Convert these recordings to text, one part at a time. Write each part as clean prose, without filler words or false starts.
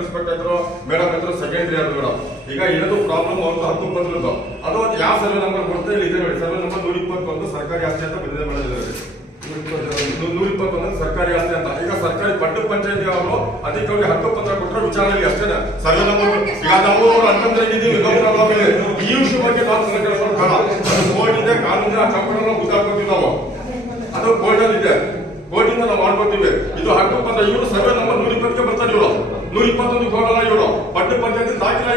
Inspector madam ಇದ್ರು secondary ಅದು madam. ಈಗ ಏನದು ಪ್ರಾಬ್ಲಮ್ ಅವ್ರದ್ದು ಹಕ್ಕು ಪತ್ರದ್ದು ಅದು ಯಾವ ಸರ್ವೆ ನಂಬರ್ ಕೊಡ್ತಾ ಇಲ್ಲಿ ಇದೆ ನೋಡಿ. ಸರ್ವೆ ನಂಬರ್ 121 ಸರ್ಕಾರಿ ಆಸ್ತಿ ಅಂತ ಬಂದಿದೆ ಮೇಡಮ್. 121 ಸರ್ಕಾರಿ ಆಸ್ತಿ ಅಂತ. ಈಗ ಸರ್ಕಾರಿ ಪಟ್ಟು ಪಂಚಾಯತಿ ಅವರು ಅದಕ್ಕೆ ಹಕ್ಕು ಪತ್ರ ಕೊಟ್ಟರೆ ವಿಚಾರಣೆಯಲ್ಲಿ ಅಷ್ಟೇ ಸರ್ವೆ ನಂಬರ್. ಈಗ ನಾವು ಅಂತಂದ್ರೆ ಇದೀವಿ ಈ ವಿಷಯ ಬಗ್ಗೆ ನಾವು ಸಂಘಟನೆ ಕಾಣ ಅದು ಕೋರ್ಟ್ ಇದೆ, ಕಾನೂನಿನ ಚೌಕಟ್ಟನ್ನು ಗುದ್ದಾಡ್ಕೊತೀವಿ ನಾವು. ಅದು ಕೋರ್ಟ್ ಅಲ್ಲಿ ಇದೆ, ಕೋರ್ಟಿಂದ ನಾವು ಮಾಡ್ಕೊತೀವಿ. ಇದು ಹಕ್ಕು ಪತ್ರ ಇವರು ಸರ್ವೆ ನಂಬರ್ 120ಗೆ ಬರ್ತಾರೆ. ಇವರು 121 ಹೋಗಲ್ಲ. ಇವರು ಪಟ್ಟು ಪಂಚಾಯತಿ ದಾಖಲೆ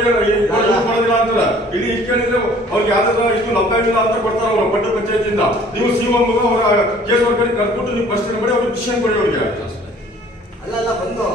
ಕೊಡೋದಿಲ್ಲ ಅಂತಾರೆ. ಇಲ್ಲಿ ಕೇಳಿದ್ರೆ ಅವ್ರಿಗೆ ಯಾವ್ದಾದ್ರು ಇದು ಲಭ್ಯವಿಲ್ಲ ಅಂತ ಕೊಡ್ತಾರೆ ಅವರು ಪಟ್ಟು ಪಂಚಾಯತಿಯಿಂದ. ನೀವು ಸಿಒ ಅವರ ಕೇಸ್ ವರ್ಕರಿಗೆ ಕರ್ಬಿಟ್ಟು ನೀವು ಪ್ರಶ್ನೆ ಮಾಡಿ ಅವ್ರಿಗೆ ಡಿಸಿಷನ್ ಕೊಡಿ ಅವ್ರಿಗೆ. ಅಲ್ಲ ಬಂದು